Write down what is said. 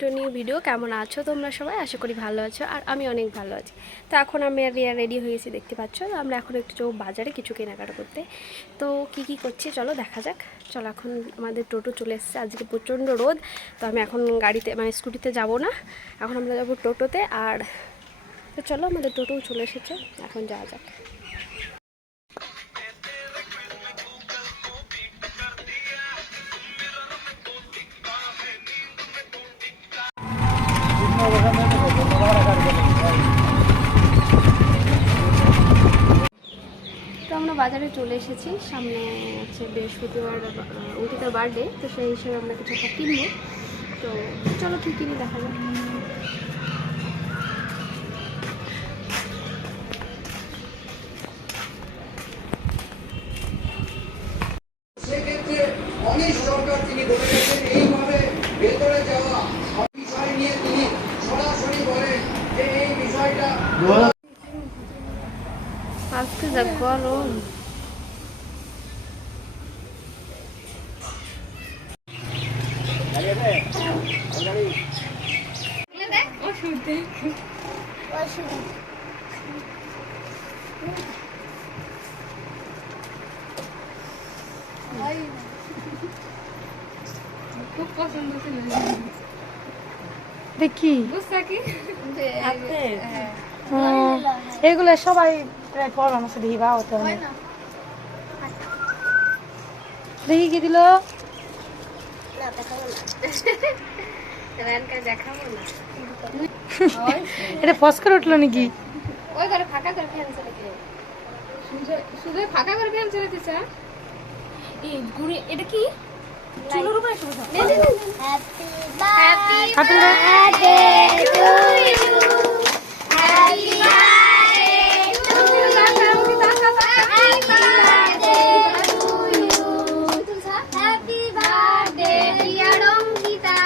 তো new video. কেমন আছো তোমরা সবাই? আশা করি ভালো আছো, আর আমি অনেক ভালো আছি। তো এখন আমি আর রিয়া রেডি হয়ে গেছি, দেখতে পাচ্ছ। আমরা এখন একটু যাবো বাজারে কিছু কেনাকাটা করতে। তো কি করছি চলো দেখা যাক। চলো, এখন আমাদের টোটো চলে এসেছে। আজকে প্রচণ্ড রোদ, তো আমি এখন গাড়িতে মানে স্কুটিতে যাব না, এখন আমরা যাবো টোটোতে। আর তো চলো, আমাদের টোটোও চলে এসেছে, এখন যাওয়া যাক। তো আমরা বাজারে চলে এসেছি, সামনে হচ্ছে বৃহস্পতিবার অঙ্কিতার বার্থডে, তো সেই হিসেবে আমরা কিছু একটা কিনবো। তো চলো কী কিনি দেখা যাক। সেক্ষেত্রে অনিশ সরকার তিনি বলে গেছেন এইভাবে ভেতরে যাওয়া বিষয় নিয়ে তিনি সরাসরি বলেন যে এই বিষয়টা আজকে যা গরম। খুব পছন্দ ছিল দেখি এগুলো সবাই প্রায় পড়ানো আছে দেখি বা হতে হয় দেখি কি দিল এটা ফসকার উঠলো নাকি ওই ঘরে ফাঁকা করে ফ্যান চলে গেল, শুধু ফাঁকা করে ফ্যান চলে দিছে। এই ঘুরে এটা কি চুলোর উপরে শুধু happy birthday to you, happy birthday to you, happy birthday dear Ankita.